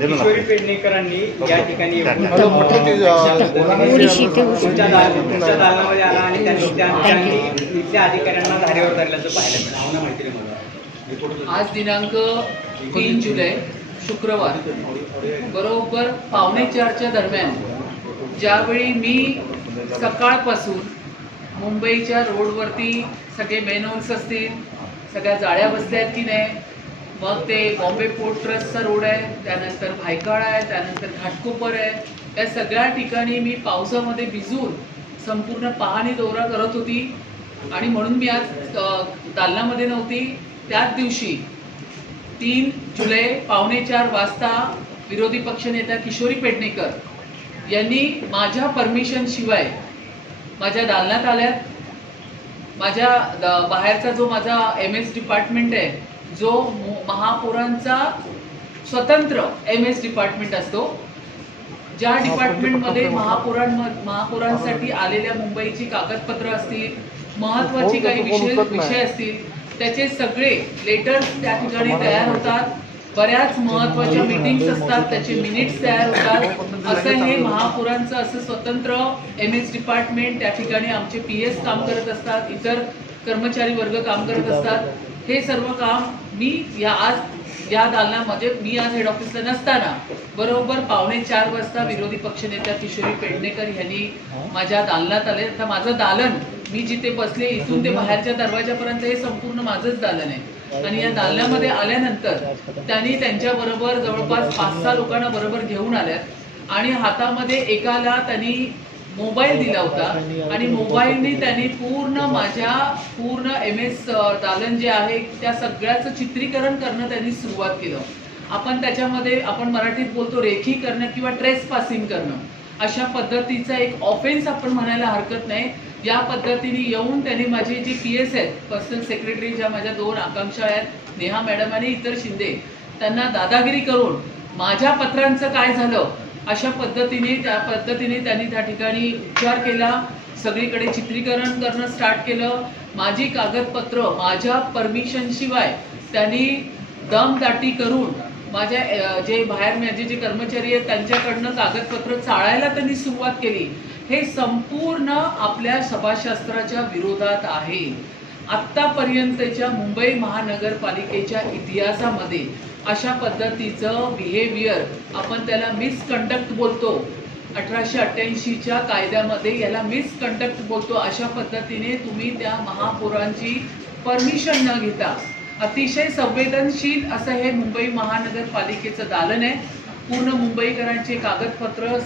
किशोरी पेडणेकरांनी या ठिकाणी तुमच्या दालनामध्ये आला आणि त्यांनी इथल्या अधिकाऱ्यांना धारेवर धरल्याचं पाहायला मिळालं। आज दिनांक 3 जुलै शुक्रवार बरोबर 3:45च्या दरम्यान ज्यावेळी मी सकाळपासून मुंबईच्या रोडवरती सगळे मेनहोल्स असतील, सगळ्या जाळ्या बसल्या आहेत की नाही, मग ते बॉम्बे पोर्ट ट्रस्टचा रोड आहे, त्यानंतर भायखळा आहे, त्यानंतर घाटकोपर आहे, या सगळ्या ठिकाणी मी पावसामध्ये भिजून संपूर्ण पाहणी दौरा करत होती आणि म्हणून मी आज दालनामध्ये नव्हती। त्याच दिवशी 3 जुलै 3:45 वाजता विरोधी पक्षनेता किशोरी पेडणेकर यांनी माझ्या परमिशन शिवाय माझ्या दालनात आल्यात। माझ्या बाहेरचा जो माझा MS डिपार्टमेंट आहे, जो महापौरांचा स्वतंत्र MS डिपार्टमेंट असतो, ज्या डिपार्टमेंटमध्ये महापौरांसाठी आलेल्या मुंबईची कागदपत्र असतील, महत्त्वाची काही विषय असतील, त्याचे सगळे लेटर्स त्या ठिकाणी तयार होतात। बऱ्याच महत्त्वाच्या मीटिंग्स असतात, त्याचे मिनिट्स तयार होतात। असं हे महापौरांचं असं स्वतंत्र MS डिपार्टमेंट, त्या ठिकाणी आमचे PS काम करत असतात, इतर कर्मचारी वर्ग काम करत असतात। हे सर्व काम मी आज या दालनामध्ये मी आज हेड ऑफिसला नसताना बरोबर 3:45 वाजता विरोधी पक्षनेत्या किशोरी पेडणेकर यांनी माझ्या दालनात आले। आता माझं दालन, मी जिथे बसले इथून ते बाहेरच्या दरवाजापर्यंत हे संपूर्ण माझंच दालन आहे आणि या दालनामध्ये आल्यानंतर त्यांनी त्यांच्याबरोबर जवळपास 5-6 लोकांना बरोबर घेऊन आल्यात आणि हातामध्ये एकाला त्यांनी मोबाईल दिला होता आणि मोबाईलने त्यांनी माझ्या पूर्ण MS दालन जे आहे त्या सगळ्याचं चित्रीकरण करणं त्यांनी सुरुवात केलं। आपण त्याच्यामध्ये आपण मराठीत बोलतो रेखी करणं किंवा ट्रेस पासिंग करणं, अशा पद्धतीचा एक ऑफेन्स आपण म्हणायला हरकत नाही। या पद्धतीने येऊन त्यांनी माझे जे PS आहेत, पर्सनल सेक्रेटरी, ज्या माझ्या 2 आकांक्षा आहेत, नेहा मॅडम आणि इतर शिंदे, त्यांना दादागिरी करून माझ्या पत्रांचं काय झालं अशा पद्धतीने त्यांनी त्या ठिकाणी विचार केला, सगळीकडे चित्रीकरण करणं स्टार्ट केलं। माझी कागदपत्र माझ्या परमिशन शिवाय त्यांनी दमदाटी करून माझ्या जे बाहेर माझे जे कर्मचारी आहेत त्यांच्याकडनं कागदपत्र चाळायला त्यांनी सुरुवात केली। हे संपूर्ण आपल्या सभाशास्त्राच्या विरोधात आहे। आत्तापर्यंतच्या मुंबई महानगरपालिकेच्या इतिहासामध्ये अशा पद्धतीचं बिहेवियर, आपण त्याला मिसकंडक्ट बोलतो, 1888च्या कायद्यामध्ये याला मिसकंडक्ट बोलतो। अशा पद्धतीने तुम्ही त्या महापौरांची परमिशन न घेता अतिशय संवेदनशील असं हे मुंबई महानगरपालिकेचं दालन आहे। पूर्ण मुंबईकरांचे कागदपत्र,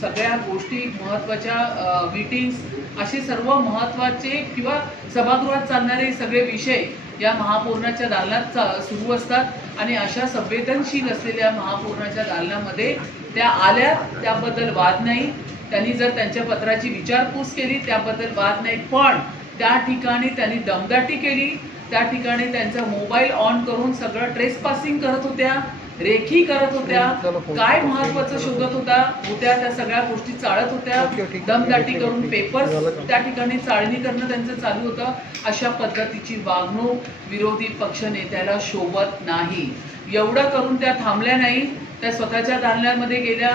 सगळ्या गोष्टी, महत्त्वाच्या मीटिंग्स, असे सर्व महत्त्वाचे किंवा सभागृहात चालणारे सगळे विषय या महापौराच्या दालनात सुरू असतात आणि अशा संवेदनशील असलेल्या महापौराच्या दालनामध्ये त्या आल्या, त्याबद्दल वाद नाही। त्यांनी जर त्यांच्या पत्राची विचारपूस केली त्याबद्दल वाद नाही, पण त्या ठिकाणी त्यांनी दमदाटी केली। त्या ठिकाणी त्यांचा मोबाईल ऑन करून सगळं ट्रेस पासिंग करत होत्या, रेखी करत होत्या, काय महत्त्वाचं शोधत होत्या, त्या सगळ्या गोष्टी चाळत होत्या, दमदाटी करून पेपर्स त्या ठिकाणी चाळणी करणं त्यांचं चालू होतं। अशा पद्धतीची वागणूक विरोधी पक्षनेत्याला शोभत नाही। एवढं करून त्या थांबल्या नाही, त्या स्वतःच्या दालनामध्ये गेल्या।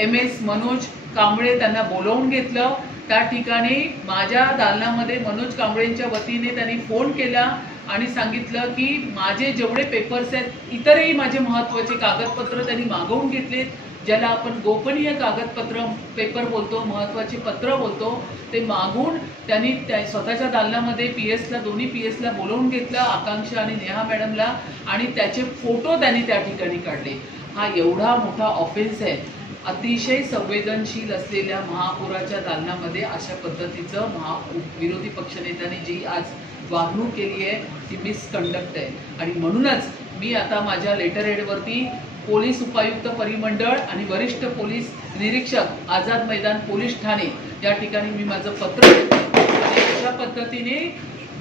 MS मनोज कांबळे त्यांना बोलावून घेतलं। त्या ठिकाणी माझ्या दालनामध्ये मनोज कांबळेंच्या वतीने त्यांनी फोन केला आणि सांगितलं की माझे जेवढे पेपर्स आहेत, इतरही माझे महत्त्वाचे कागदपत्र त्यांनी मागवून घेतलेत, ज्याला आपण गोपनीय कागदपत्र पेपर बोलतो, महत्त्वाचे पत्र बोलतो, ते मागून त्यांनी स्वतःच्या दालनामध्ये दोन्ही PS ला बोलावून घेतलं, आकांक्षा आणि नेहा मॅडमला, आणि त्याचे फोटो त्यांनी त्या ठिकाणी काढले। हा एवढा मोठा ऑफेन्स आहे। अतिशय संवेदनशील असलेल्या महापौराच्या दालनामध्ये अशा पद्धतीचं विरोधी पक्षनेत्याने जी आज वागणूक केली आहे ती मिसकंडक्ट आहे आणि म्हणूनच मी आता माझ्या लेटर हेडवरती पोलीस उपायुक्त परिमंडळ आणि वरिष्ठ पोलीस निरीक्षक आझाद मैदान पोलीस ठाणे या ठिकाणी मी माझं पत्र देते आणि अशा पद्धतीने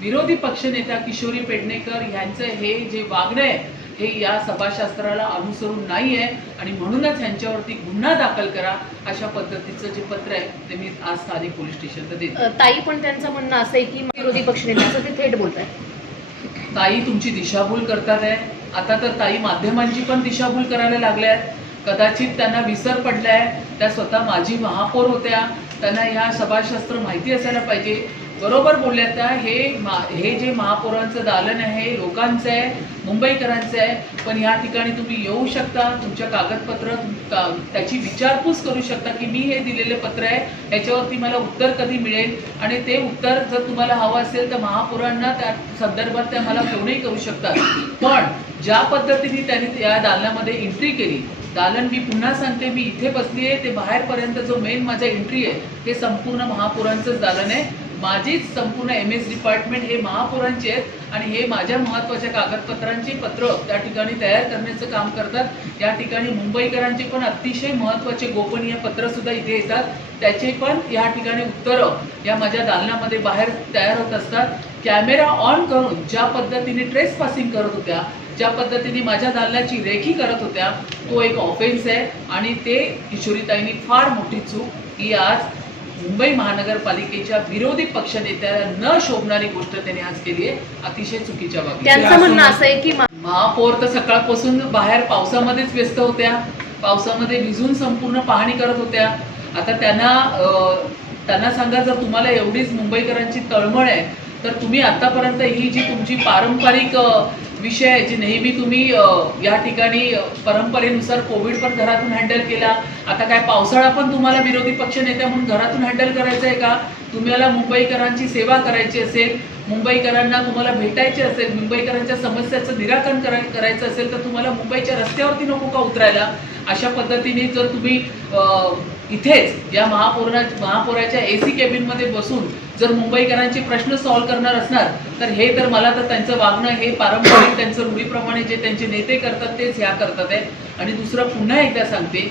विरोधी पक्षनेत्या किशोरी पेडणेकर यांचं हे जे वागणं आहे हे या सभाशास्त्राला अनुसरून नाही आहे आणि म्हणूनच यांच्यावरती गुन्हा दाखल करा, अशा पद्धतीचं जे पत्र आहे ते मी आज स्थानिक पोलीस स्टेशनला देते। ताई पण त्यांचं म्हणणं असं आहे की विरोधी पक्षनेत्याचं ते थेट बोलताय, ताई तुमची दिशाभूल करतात आहे। आता तर ताई माध्यमांची पण दिशाभूल करायला लागल्या आहेत. कदाचित त्यांना विसर पडलाय, त्या स्वतः माजी महापौर होत्या, त्यांना ह्या सभाशास्त्र माहिती असायला पाहिजे. बरोबर बोलल्या त्या, हे जे महापौरांचं दालन आहे लोकांचं आहे, मुंबईकरांचं आहे. पण ह्या ठिकाणी तुम्ही येऊ शकता, तुमच्या कागदपत्र त्याची विचारपूस करू शकता की मी हे दिलेले पत्र आहे, याच्यावरती मला उत्तर कधी मिळेल, आणि ते उत्तर जर तुम्हाला हवं असेल तर महापौरांना त्या संदर्भात त्या मला फोनही करू शकतात. पण ज्या पद्धतीने त्यांनी या दालनामध्ये एंट्री केली, दालन मी पुन्हा सांगते, मी इथे बसली आहे, ते बाहेरपर्यंत जो मेन माझा एंट्री आहे हे संपूर्ण महापौरांचंच दालन आहे. माझीच संपूर्ण MS डिपार्टमेंट हे महापौरांचे आहेत आणि हे माझ्या महत्त्वाच्या कागदपत्रांची पत्र त्या ठिकाणी तयार करण्याचं काम करतात. या ठिकाणी मुंबईकरांचे पण अतिशय महत्त्वाचे गोपनीय पत्र सुद्धा इथे येतात, त्याचे पण या ठिकाणी उत्तरं या माझ्या दालनामध्ये बाहेर तयार होत असतात. कॅमेरा ऑन करून ज्या पद्धतीने ट्रेस पासिंग करत होत्या, ज्या पद्धतीने माझ्या दालनाची रेखी करत होत्या, तो एक ऑफेन्स आहे. आणि ते किशोरीताईंनी फार मोठी चूक ही आज मुंबई महानगरपालिकेच्या विरोधी पक्षनेत्याला न शोभणारी गोष्ट त्यांनी आज केली आहे, अतिशय चुकीच्या बाबी. त्यांचं म्हणणं असं आहे की महापौर तर सकाळपासून बाहेर पावसामध्येच व्यस्त होत्या, पावसामध्ये भिजून संपूर्ण पाहणी करत होत्या. आता त्यांना सांगा, जर तुम्हाला एवढीच मुंबईकरांची तळमळ आहे तर तुम्ही आतापर्यंत ही जी तुमची पारंपरिक विषय आहे, जी नेहमी तुम्ही या ठिकाणी परंपरेनुसार कोविड पण घरातून हँडल केला, आता काय पावसाळा पण तुम्हाला विरोधी पक्षनेत्या म्हणून घरातून हँडल करायचं आहे का? तुम्हाला मुंबईकरांची सेवा करायची असेल, मुंबईकरांना तुम्हाला भेटायचे असेल, मुंबईकरांच्या समस्याचं निराकरण करायचं असेल तर तुम्हाला मुंबईच्या रस्त्यावरती नको का उतरायला? अशा पद्धतीने जर तुम्ही इथेच या महापौराच्या AC केबिनमध्ये बसून जर मुंबईकरांचे प्रश्न सॉल्व्ह करणार असणार तर हे तर मला तर त्यांचं वागणं हे पारंपरिक त्यांचं रूढीप्रमाणे जे त्यांचे नेते करतात तेच ह्या करतात आहे. आणि दुसरं पुन्हा एकदा सांगते,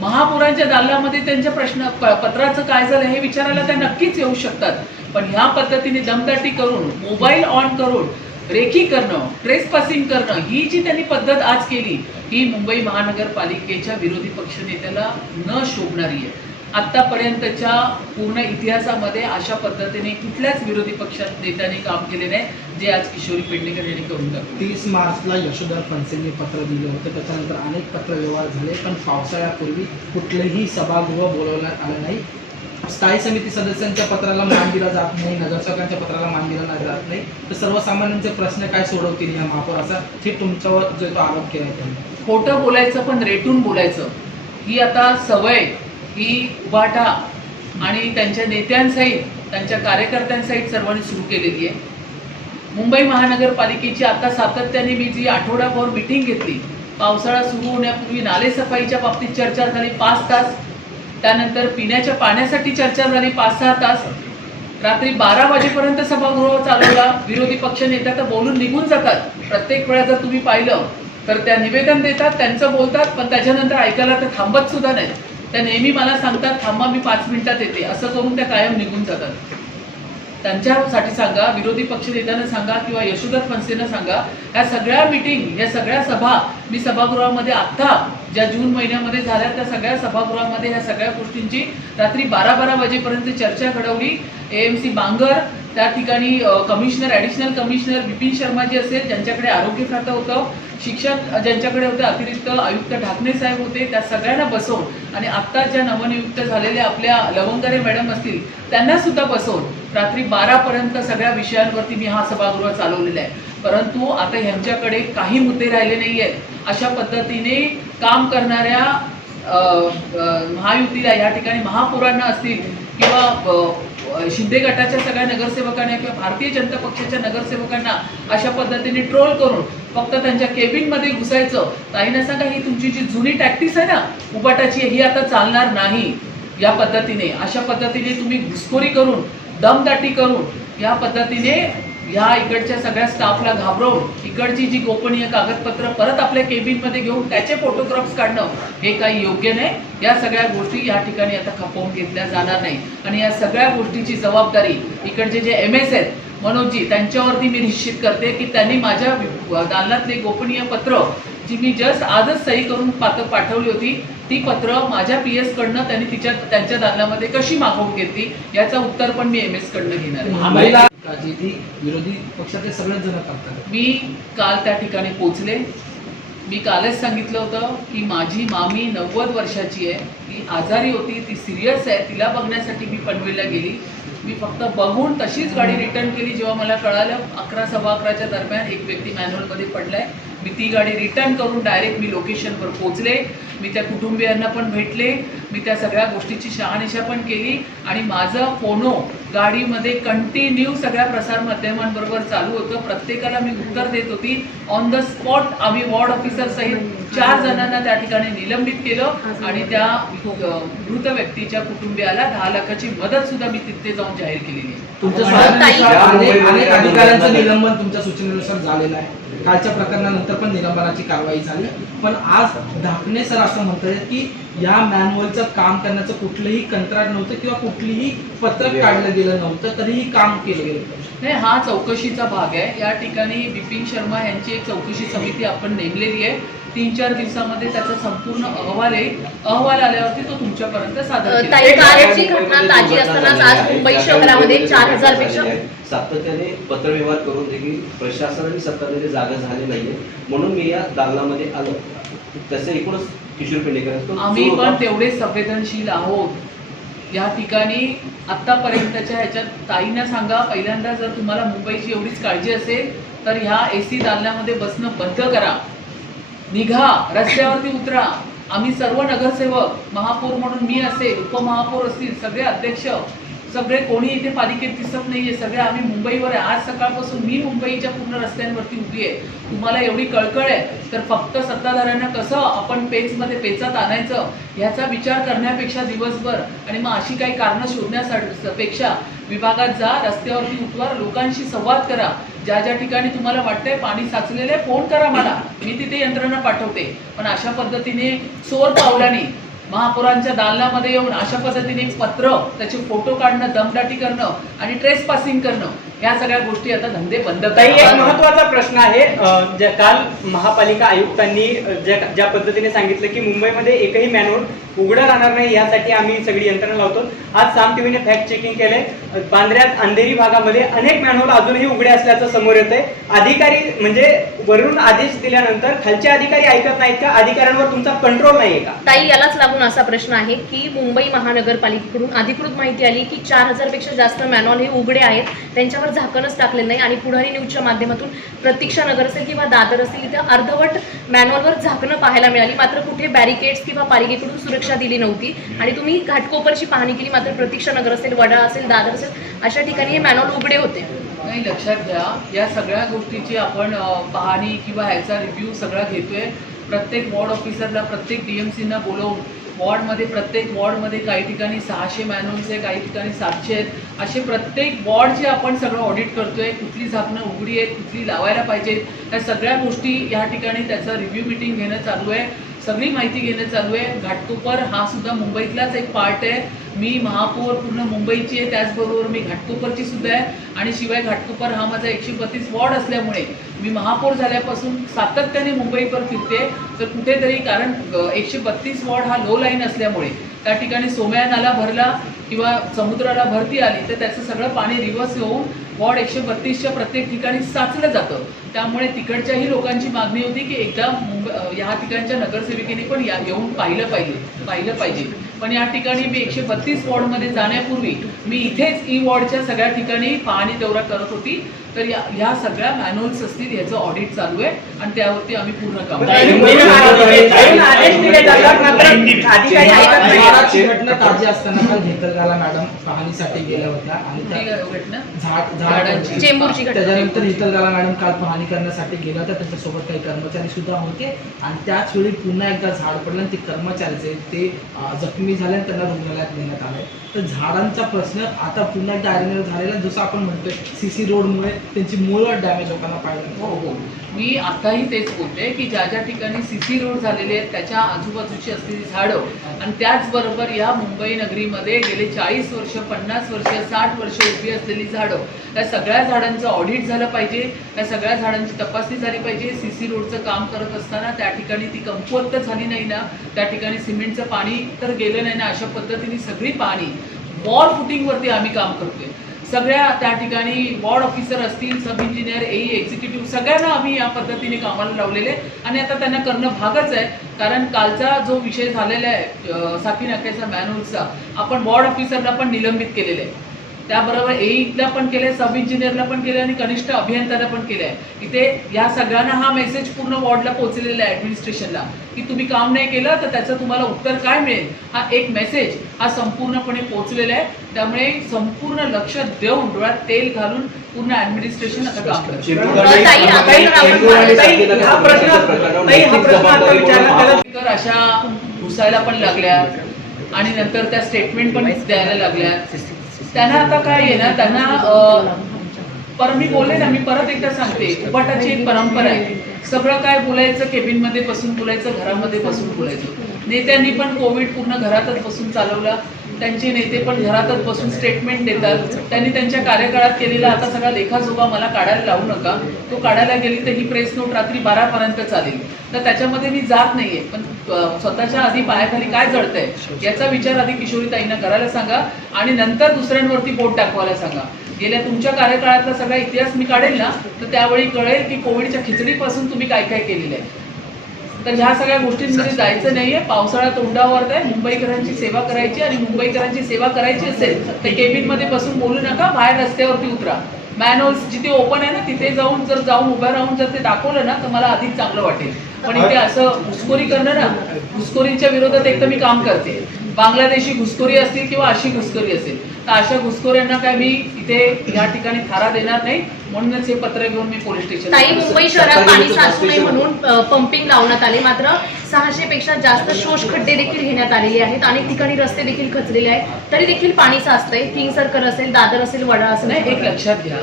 महापौरांच्या दालनामध्ये त्यांच्या पत्राचं काय झालं हे विचारायला त्या नक्कीच येऊ शकतात. पण ह्या पद्धतीने दमदाटी करून, मोबाईल ऑन करून रेखी करणं, ट्रेस पासिंग करणं, ही जी त्यांनी पद्धत आज केली ही मुंबई महानगरपालिकेच्या विरोधी पक्षनेत्याला न शोभणारी आहे. आतापर्यंतच्या पूर्ण इतिहासामध्ये अशा पद्धतीने कुठल्याच विरोधी पक्षात नेत्याने काम केले नाही जे आज किशोरी पेडणेकर यांनी करून दाखवलं. 30 मार्चला यशोधर फणसेंनी पत्र दिलं होतं, त्याच्यानंतर अनेक पत्रव्यवहार झाले, पण पावसाळ्यापूर्वी कुठलेही सभागृह बोलवण्यात आलं नाही. स्थायी समिती सदस्यांच्या पत्राला मान दिला जात नाही, नगरसेवकांच्या पत्राला मान दिला जात नाही, तर सर्वसामान्यांचे प्रश्न काय सोडवतील या महापौराचा? हे तुमच्यावर जो तो आरोप केला त्यांनी. खोटं बोलायचं पण रेटून बोलायचं ही आता सवय ही उभाटा आणि त्यांच्या नेत्यांसहित, त्यांच्या कार्यकर्त्यांसहित सर्वांनी सुरू केलेली आहे. मुंबई महानगरपालिकेची आता सातत्याने मी जी आठवडाभर मिटिंग घेतली, पावसाळा सुरू होण्यापूर्वी नालेसफाईच्या बाबतीत चर्चा झाली 5 तास, त्यानंतर पिण्याच्या पाण्यासाठी चर्चा झाली 5-6 तास, रात्री 12 वाजेपर्यंत सभागृह चालवला. विरोधी पक्षनेत्या तर बोलून निघून जातात, प्रत्येक वेळा जर तुम्ही पाहिलं तर त्या निवेदन देतात, त्यांचं बोलतात, पण त्याच्यानंतर ऐकायला तर थांबत सुद्धा नाही. त्या नेहमी मला सांगतात थांबा मी 5 मिनिटात येते, असं करून त्या कायम निघून जातात. त्यांच्यासाठी सांगा, विरोधी पक्षनेत्यांना सांगा किंवा यशोधर फणसेंना सांगा, ह्या सगळ्या मिटिंग, ह्या सगळ्या सभा मी सभागृहामध्ये आत्ता ज्या जून महिन्यामध्ये झाल्या त्या सगळ्या सभागृहामध्ये ह्या सगळ्या गोष्टींची रात्री 12-12 वाजेपर्यंत चर्चा घडवली. AMC बांगर, त्या ठिकाणी commissioner, additional commissioner Vipin Sharma जे असेल, ज्यांच्याकडे आरोग्य खातं होतं, शिक्षण ज्यांच्याकडे होतं, अतिरिक्त आयुक्त ढाकणे साहेब होते, त्या सगळ्यांना बसवून आणि आत्ता ज्या नवनियुक्त झालेल्या आपल्या लवंगारे मॅडम असतील त्यांना सुद्धा बसवून रात्री 12 पर्यंत सगळ्या विषयांवरती मी हा सभागृह चालवलेला आहे. परंतु आता ह्यांच्याकडे काही मुद्दे राहिले नाही आहेत. अशा पद्धतीने काम करणाऱ्या महायुतीला या ठिकाणी महापौरांना असतील किंवा शिंदे गटाच्या सगळ्या नगरसेवकांना किंवा भारतीय जनता पक्षाच्या नगरसेवकांना अशा पद्धतीने ट्रोल करून फक्त त्यांच्या केबिनमध्ये घुसायचं. ताईंना सांगा, ही तुमची जी जुनी टॅक्टिस आहे ना उबाटाची, ही आता चालणार नाही. या पद्धतीने अशा पद्धतीने तुम्ही घुसखोरी करून, दमदाटी करून, या पद्धतीने ह्या इकडच्या सगळ्या स्टाफला घाबरवून इकडची जी गोपनीय कागदपत्र परत आपल्या केबिनमध्ये घेऊन त्याचे फोटोग्राफ्स काढणं हे काही योग्य नाही. या सगळ्या गोष्टी या ठिकाणी आता खपवून घेतल्या जाणार नाही आणि या सगळ्या गोष्टीची जबाबदारी इकडचे जे MS आहेत मनोजजी, त्यांच्यावरती मी निश्चित करते की त्यांनी माझ्या दालनातले गोपनीय पत्र जी मी जस्ट आजच सही करून पाठवली होती, ती पत्र माझ्या PS कडनं त्यांनी त्यांच्या दालनामध्ये कशी मागवून घेतली याचं उत्तर पण मी MS कडनं घेणार आहे. का जी ती विरोधी पक्षातले सगळेच जण करतात? मी काल त्या ठिकाणी पोचले. मी कालच सांगितलं होतं की माझी मामी 90 वर्षाची आहे, ती आजारी होती, ती सिरियस आहे, तिला बघण्यासाठी मी पनवेलला गेली. मी फक्त बघून तशीच गाडी रिटर्न केली. जेव्हा मला कळालं 11 सव्वा 11च्या दरम्यान एक व्यक्ती मॅन्युअलमध्ये पडलाय, मी ती गाडी रिटर्न करून डायरेक्ट मी लोकेशनवर पोचले. मी त्या कुटुंबियांना पण भेटले, मी त्या सगळ्या गोष्टीची शहानिशा पण केली आणि माझं फोनो गाडीमध्ये कंटिन्यू सगळ्या प्रसारमाध्यमांबरोबर चालू होतं. प्रत्येकाला मी उत्तर देत होती. ऑन द स्पॉट आम्ही वॉर्ड ऑफिसर सहित 4 जणांना त्या ठिकाणी निलंबित केलं आणि त्या मृत व्यक्तीच्या कुटुंबियाला 10 लाखाची मदत सुद्धा मी तिथे जाऊन जाहीर केलेली आहे. तुमच्या सूचनेनुसार अनेक अधिकाऱ्यांचं निलंबन तुमच्या सूचनेनुसार झालेलं आहे. कालच्या प्रकरणानंतर पण निलंबनाची कारवाई झाली, पण आज ढाकणे सर असं म्हणतात की या मॅन्युअलचं काम करण्याचं कुठलंही कंत्राट नव्हतं किंवा कुठलीही पत्रक काढलं गेलं नव्हतं, तरीही काम केलं गेलं. नाही, हा चौकशीचा भाग आहे. या ठिकाणी बिपिन शर्मा यांची एक चौकशी समिती आपण नेमलेली आहे. 3-4 दिवसामध्ये त्याचा संपूर्ण अहवाल येईल. अहवाल आल्यावरती तो तुमच्यापर्यंत सादर केला ताई, कालची घटना ताजी असतानाच आज मुंबई शहरामध्ये 4000 पेक्षा सातत्याने पत्रव्यवहार करून देखील प्रशासन आणि सत्ताधारी जागा झाले नाहीये, म्हणून मी या दालनामध्ये आलो. तसे एकूणच किशोर पेडणेकर आम्ही पण तेवढे संवेदनशील आहोत. या ठिकाणी आतापर्यंतच्या ह्याच्यात ताईंना सांगा, पहिल्यांदा जर तुम्हाला मुंबईची एवढीच काळजी असेल तर ह्या AC दालनामध्ये बसणं बंद करा, निघा, रस्त्यावरती उतरा. आम्ही सर्व नगरसेवक, महापौर म्हणून मी असेल, उपमहापौर असतील, सगळे अध्यक्ष, सगळे कोणी इथे पालिकेत दिसत नाहीये, सगळे आम्ही मुंबईवर आहे. आज सकाळपासून मी मुंबईच्या पूर्ण रस्त्यांवरती उभी आहे. तुम्हाला एवढी कळकळ आहे तर फक्त सत्ताधाऱ्यांना कसं आपण पेचमध्ये पेचात आणायचं ह्याचा विचार करण्यापेक्षा दिवसभर आणि मग अशी काही कारणं शोधण्यापेक्षा विभागात जा, रस्त्यावरती उतरा, लोकांशी संवाद करा. ज्या ज्या ठिकाणी तुम्हाला वाटतंय पाणी साचलेलं आहे, फोन करा मला, मी तिथे यंत्रणा पाठवते. पण अशा पद्धतीने चोर पावलाने महापौरांच्या दालनामध्ये येऊन अशा पद्धतीने पत्र, त्याचे फोटो काढणं, दमदाटी करणं आणि ट्रेस पासिंग करणं, ह्या सगळ्या गोष्टी आता धंदे बंद ताई, एक करा. महत्त्वाचा प्रश्न आहे. काल महापालिका आयुक्तांनी ज्या पद्धतीने सांगितलं की मुंबईमध्ये एकही मॅन्युअल उघडं राहणार नाही, यासाठी आम्ही सगळी यंत्रणा लावतो. आज साम टीव्हीने फॅक्ट चेकिंग केलंय. बांद्र्यात अंधेरी भागामध्ये अनेक मॅन्युअल अजूनही उघडे असल्याचं समोर येतंय. अधिकारी म्हणजे वरून आदेश दिल्यानंतर खालचे अधिकारी ऐकत नाहीत का? अधिकाऱ्यांवर तुमचा कंट्रोल नाहीये का? ताई, यालाच लागून असा प्रश्न आहे की मुंबई महानगरपालिकेकडून अधिकृत माहिती आली की 4000 पेक्षा जास्त मॅन्युअल हे उघडे आहेत, त्यांच्यावर झाकणच टाकलेलं नाही आणि पुढारी न्यूजच्या माध्यमातून प्रतीक्षा नगर असेल किंवा दादर असेल इथे अर्धवट मॅन्युअलवर झाकणं पाहायला मिळाली, मात्र कुठे बॅरिकेड्स किंवा पालिकेकडून सुरक्षा दिली नव्हती. आणि तुम्ही घाटकोपरची पाहणी केली, मात्र प्रतीक्षा नगर असेल, वडाळा असेल, दादर असेल, अशा ठिकाणी हे मॅन्युअल उघडे होते. नाही, लक्षात घ्या, या सगळ्या गोष्टीची आपण पाहणी किंवा ह्याचा रिव्ह्यू सगळा घेतोय. प्रत्येक वॉर्ड ऑफिसरला, प्रत्येक DMCना बोलवून वॉर्डमध्ये, प्रत्येक वॉर्डमध्ये काही ठिकाणी 600 मॅन्युअल्स आहे, काही ठिकाणी 700 आहेत. असे प्रत्येक वॉर्डचे आपण सगळं ऑडिट करतोय. कुठली झाकणं उघडी आहेत, कुठली लावायला पाहिजेत, या सगळ्या गोष्टी या ठिकाणी त्याचं रिव्ह्यू मिटिंग घेणं चालू आहे. सगळी माहिती घेणं चालू आहे. घाटकोपर हा सुद्धा मुंबईतलाच एक पार्ट आहे. मी महापौर पूर्ण मुंबईची आहे, त्याचबरोबर मी घाटकोपरची सुद्धा आहे. आणि शिवाय घाटकोपर हा माझा 132 वॉर्ड असल्यामुळे मी महापौर झाल्यापासून सातत्याने मुंबईवर फिरते. तर कुठेतरी, कारण 132 वॉर्ड हा लो लाईन असल्यामुळे त्या ठिकाणी सोमया नाला भरला किंवा समुद्राला भरती आली तर त्याचं सगळं पाणी रिव्हर्स होऊन वॉर्ड 132च्या प्रत्येक ठिकाणी साचलं जातं. त्यामुळे तिकडच्याही लोकांची मागणी होती की एकदा ह्या ठिकाणच्या नगरसेविकेने पण येऊन पाहिलं पाहिजे. पण या ठिकाणी मी 132 वॉर्डमध्ये जाण्यापूर्वी मी इथेच वॉर्डच्या सगळ्या ठिकाणी पाहणी दौरा करत होती. तर ह्या सगळ्या मॅन्युअल्स असतील, ह्याचं ऑडिट चालू आहे आणि त्यावरती आम्ही पूर्ण काम घटना ताजी असताना काल हितलगाला मॅडम पाहणीसाठी गेल्या होत्या आणि चेंबूरची घटना. त्याच्यानंतर हितलगाला मॅडम काल पाहणी करण्यासाठी गेल्या होत्या. त्यांच्यासोबत काही कर्मचारी सुद्धा होते आणि त्याच वेळी पुन्हा एकदा झाड पडलं आणि ते कर्मचारी ते जखमी झाले आणि त्यांना रुग्णालयात नेण्यात आले. तर झाडांचा प्रश्न आता पुन्हा एकदा आयरनर झालेला, जसं आपण म्हणतोय CC रोडमुळे त्यांची मूळ डॅमेज लोकांना पाहिजे. हो, मी आताही तेच बोलते की ज्या ज्या ठिकाणी CC रोड झालेले आहेत त्याच्या आजूबाजूची असलेली झाडं आणि त्याचबरोबर या मुंबई नगरीमध्ये गेले 40 वर्ष, 50 वर्ष, 60 वर्ष उभी असलेली झाडं, त्या सगळ्या झाडांचं ऑडिट झालं पाहिजे. त्या सगळ्या झाडांची तपासणी झाली पाहिजे. CC रोडचं काम करत असताना त्या ठिकाणी ती कमकुवत तर झाली नाही ना, त्या ठिकाणी सिमेंटचं पाणी तर गेलं नाही ना, अशा पद्धतीने सगळी पाणी वॉल फुटिंगवरती आम्ही काम करतोय. सगळ्या त्या ठिकाणी वॉर्ड ऑफिसर असतील, सब इंजिनियर, एई, एक्झिक्युटिव्ह सगळ्यांना आम्ही या पद्धतीने कामाला लावलेले आणि आता त्यांना करणं भागच आहे. कारण कालचा जो विषय झालेला आहे साकी नाक्याचा मॅन्युअलचा, आपण वॉर्ड ऑफिसरला पण निलंबित केलेलं आहे, त्याबरोबर एईला पण केले, सब इंजिनियरला पण केले आणि कनिष्ठ अभियंत्याला पण केले आहे. इथे या सगळ्यांना हा मेसेज पूर्ण वॉर्डला पोहोचलेला आहे, ॲडमिनिस्ट्रेशनला, की तुम्ही काम नाही केलं तर त्याचं तुम्हाला उत्तर काय मिळेल, हा एक मेसेज हा संपूर्णपणे पोहोचलेला आहे. त्यामुळे संपूर्ण लक्ष देऊन, डोळ्यात तेल घालून पूर्ण ॲडमिनिस्ट्रेशन आता काम करतं. तर अशा घुसायला पण लागल्या आणि नंतर त्या स्टेटमेंट पण द्यायला लागल्या. त्यांना आता काय आहे ना, त्यांना मी बोलले ना, मी परत एकदा सांगते, उबाटाची एक परंपरा आहे. सगळं काय बोलायचं केबिनमध्ये बसून बोलायचं, घरामध्ये बसून बोलायचं. नेत्यांनी पण कोविड पूर्ण घरातच बसून चालवला. त्यांचे नेते पण घरातच बसून स्टेटमेंट देतात. त्यांनी त्यांच्या कार्यकाळात केलेला आता सगळा लेखाजोखा मला काढायला लावू नका. तो काढायला गेली तर ही प्रेस नोट रात्री 12पर्यंत चालेल, तर त्याच्यामध्ये मी जात नाहीये. पण स्वतःच्या आधी पायाखाली काय जळतंय याचा विचार आधी किशोरीताईंना करायला सांगा आणि नंतर दुसऱ्यांवरती बोट टाकवायला सांगा. गेल्या तुमच्या कार्यकाळातला सगळा इतिहास मी काढेल ना, तर त्यावेळी कळेल की कोविडच्या खिचडीपासून तुम्ही काय काय केलेलं आहे. तर ह्या सगळ्या गोष्टींमध्ये जायचं नाहीये. पावसाळा तोंडावर आहे, मुंबईकरांची सेवा करायची आणि मुंबईकरांची सेवा करायची असेल तर केबिनमध्ये बसून बोलू नका, बाहेर रस्त्यावरती उतरा. मॅनहोल्स जिथे ओपन आहे ना तिथे जाऊन उभं राहून जर ते दाखवलं ना तर मला अधिक चांगलं वाटेल. पण इथे असं घुसखोरी करणं ना, घुसखोरीच्या विरोधात एक तर मी काम करते. बांगलादेशी घुसखोरी असतील किंवा अशी घुसखोरी असेल तर अशा घुसखोऱ्यांना काय मी इथे या ठिकाणी थारा देणार नाही. म्हणूनच हे पत्र घेऊन मी पोलीस स्टेशन. ताई, मुंबई शहरात पाणी साचू नये म्हणून पंपिंग लावण्यात आले, मात्र 600 पेक्षा जास्त शोष खड्डे देखील घेण्यात आलेले आहेत. अनेक ठिकाणी रस्ते देखील खचलेले आहेत, तरी देखील पाणी साचतंय. किंग सर्कल असेल, दादर असेल, वडा असेल. नाही, एक लक्षात घ्या,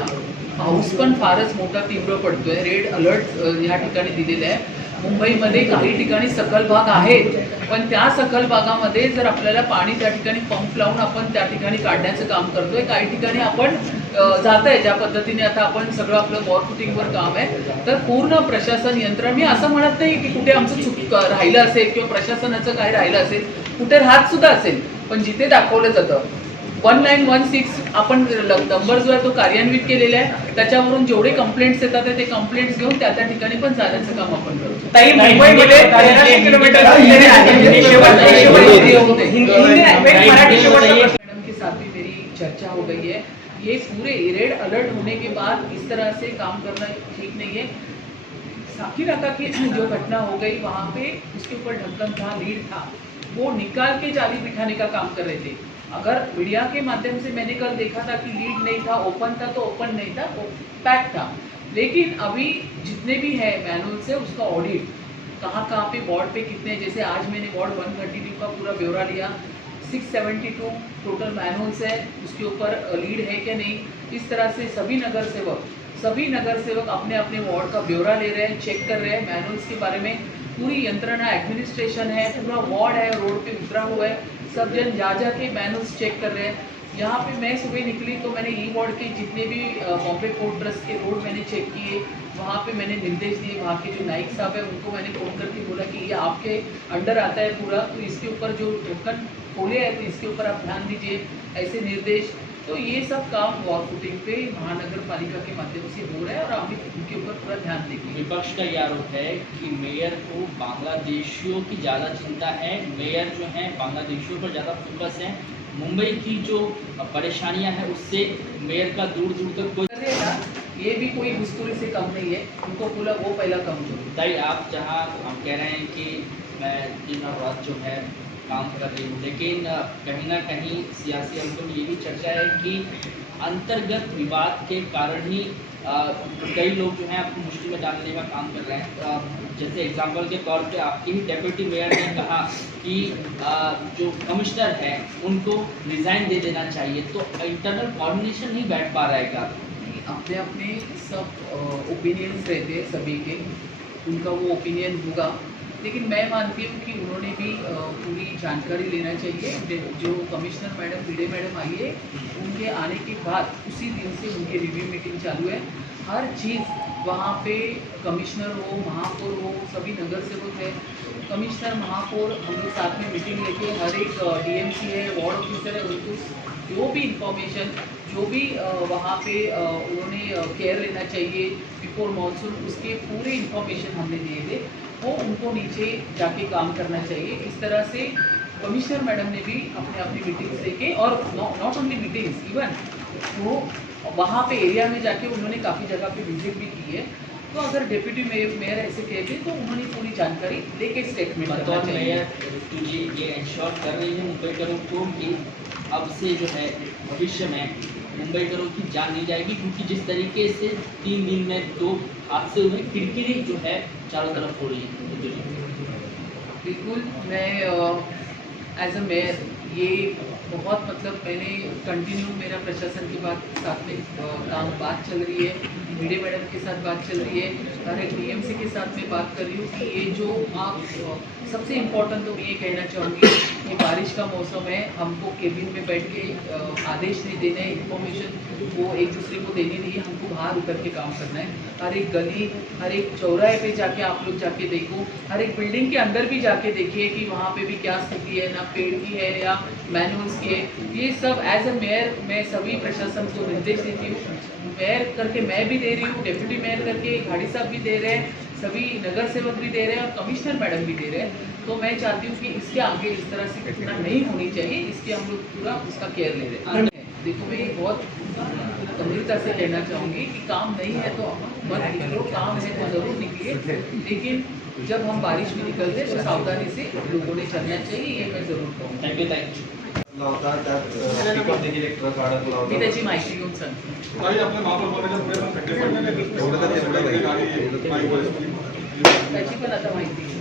पाऊस पण फारच मोठा तीव्र पडतोय. रेड अलर्ट या ठिकाणी दिलेला आहे. मुंबईमध्ये काही ठिकाणी सखल भाग आहेत, पण त्या सखल भागामध्ये जर आपल्याला पाणी त्या ठिकाणी पंप लावून आपण त्या ठिकाणी काढण्याचं काम करतोय. काही ठिकाणी आपण जात आहे ज्या पद्धतीने आता आपण सगळं आपलं वॉर फुटिंगवर काम आहे, तर पूर्ण प्रशासन यंत्रणा, मी असं म्हणत नाही की कुठे आमचं चूक राहिलं असेल किंवा प्रशासनाचं काय राहिलं असेल, कुठे राहत सुद्धा असेल, पण जिथे दाखवलं जातं 1916 आपण नंबर जो आहे तो कार्यान्वित केलेला आहे. त्याच्यावरून जेवढे कंप्लेंट्स येतात ते कंप्लेंट्स घेऊन त्या त्या ठिकाणी पण जाण्याचं काम आपण करतो. ताई, मुंबईमध्ये 1300 किलोमीटर अंतर आहे. मैडम के साथ भी मेरी चर्चा हो गई है. ये पूरे रेड अलर्ट होने के बाद इस तरह से काम करना ठीक नहीं है. साकी नाका की जो घटना हो गई वहाँ पे उसके ऊपर ढक्कन था, लीड था, वो निकाल के जाली बिठाने का काम कर रहे थे. अगर मीडिया के माध्यम से मैंने कल देखा था कि लीड नहीं था, ओपन था तो ओपन नहीं था, वो पैक था. लेकिन अभी जितने भी है मैनुअल से उसका ऑडिट कहाँ पे वार्ड पे कितने, जैसे आज मैंने वार्ड 132 का पूरा ब्यौरा लिया. 672 टोटल मैनुअल्स है, उसके ऊपर लीड है कि नहीं. इस तरह से सभी नगर सेवक अपने अपने वार्ड का ब्यौरा ले रहे हैं, चेक कर रहे हैं मैनुअल्स के बारे में. पूरी यंत्रणा, एडमिनिस्ट्रेशन है, पूरा वार्ड है, रोड पे उतरा हुआ है, सब जन जा के मैनुअल्स चेक कर रहे हैं. यहाँ पे मैं सुबह निकली तो मैंने ई वार्ड के जितने भी बॉम्बे पोर्ट ट्रस्ट के रोड मैंने चेक किए. वहाँ पे मैंने निर्देश दिए, वहाँ के जो नाइक साहब है उनको मैंने फ़ोन करके बोला कि ये आपके अंडर आता है पूरा, तो इसके ऊपर जो ढक्कन खोले हैं तो इसके ऊपर आप ध्यान दीजिए, ऐसे निर्देश. तो ये सब काम वॉर फुटिंग पे महानगर पालिका के माध्यम से हो रहा है और हम उनके ऊपर पूरा ध्यान देंगे. विपक्ष का ये आरोप है कि मेयर को बांग्लादेशियों की ज़्यादा चिंता है, मेयर जो हैं बांग्लादेशियों पर ज़्यादा फोकस है. मुंबई की जो परेशानियां हैं उससे मेयर का दूर दूर तक कोई, ये भी कोई घुसखोरी से कम नहीं है. उनको बोला वो पहला कम करो. ताई, आप जहां हम कह रहे हैं कि मैं दिन और रात जो है काम कर रही हूँ, लेकिन कहीं ना कहीं सियासी अंकों में ये भी चर्चा है कि अंतर्गत विवाद के कारण ही कई लोग जो हैं आपको मुश्किल में डालने का काम कर रहे हैं. जैसे एग्जांपल के तौर पे आपके ही डेप्यूटी मेयर ने कहा कि जो कमिश्नर है उनको रिज़ाइन दे देना चाहिए, तो इंटरनल कोऑर्डिनेशन नहीं बैठ पा रहा है क्या? अपने अपने सब ओपिनियंस रहते हैं सभी के, उनका वो ओपिनियन होगा. लेकिन मैं मानती हूँ कि उन्होंने भी पूरी जानकारी लेना चाहिए. जो कमिश्नर मैडम, बीडे मैडम आई है, उनके आने के बाद उसी दिन से उनकी रिव्यू मीटिंग चालू है. हर चीज़ वहाँ पे कमिश्नर हो, महापौर हो, सभी नगर सेवक है, कमिश्नर, महापौर, हम लोग साथ में मीटिंग लेके हर एक डीएमसी है, वार्ड ऑफिसर है, उनको जो भी इंफॉर्मेशन जो भी वहाँ पे उन्होंने केयर लेना चाहिए बिफोर मानसून, उसके पूरे इंफॉर्मेशन हमने दिए थे। वो उनको नीचे जाके काम करना चाहिए। इस तरह से कमिश्नर मैडम ने भी अपने अपनी मीटिंग्स लेके, और नॉट ओनली मीटिंग्स, इवन वो वहाँ पे एरिया में जाके उन्होंने काफ़ी जगह पे विजिट भी की है। तो अगर डिप्यूटी मेयर ऐसे कहते तो उन्होंने पूरी जानकारी लेके स्टेटमेंट करना बतौर चाहिए। मेयर ऋतु जी ये इंश्योर कर रही है मुंबईकरों को कि अब से जो है भविष्य में मुंबईकरों की जान नहीं जाएगी, क्योंकि जिस तरीके से 3 दिन में 2 हादसे हुए, किरकिरी जो है चारों तरफ हो रही है। ऋतु जी बिल्कुल, मैं एज अ मेयर ये बहुत मतलब मैंने कंटिन्यू मेरा प्रशासन के साथ में बात चल रही है, मीडिया मैडम के साथ बात चल रही है, डायरेक्ट डीएमसी के साथ में बात कर रही हूँ कि ये जो आप सबसे इम्पोर्टेंट तो मैं ये कहना चाहूँगी कि बारिश का मौसम है, हमको केबिन में बैठ के आदेश नहीं देना है, इन्फॉर्मेशन वो एक दूसरे को देनी नहीं है, हमको बाहर उतर के काम करना है। हर एक गली, हर एक चौराहे पे जाके आप लोग जाके देखो, हर एक बिल्डिंग के अंदर भी जाके देखिए कि वहाँ पे भी क्या स्थिति है, ना पेड़ की है या मैनुअल्स की है। ये सब एज अ मेयर मैं सभी प्रशासन को निर्देश देती हूँ। मेयर करके मैं भी दे रही हूँ, डिप्यूटी मेयर करके घाड़ी साहब भी दे रहे हैं, सभी नगर सेवक भी दे रहे हैं और कमिश्नर मैडम भी दे रहे हैं। तो मैं चाहती हूँ कि इसके आगे इस तरह से घटना नहीं होनी चाहिए, इसके हम लोग पूरा उसका केयर ले रहे हैं। देखो, मैं ये बहुत गंभीरता से कहना चाहूँगी कि काम नहीं है तो मत निकलो, काम है तो ज़रूर निकलिए, लेकिन जब हम बारिश में निकलते हैं तो सावधानी से लोगों ने चलना चाहिए, ये मैं ज़रूर कहूँगी। थँक्यू थँक्यू होता त्यात पिकअप देखील एक ट्रक अडकला मी होता त्याची माहिती घेऊन सांगते। काही आपल्या महापौरपदाच्या पुढे पण खड्डे पडलेले आहेत. एवढं तर तेवढं आणि काही परिस्थिती त्याची पण आता माहिती घेऊ.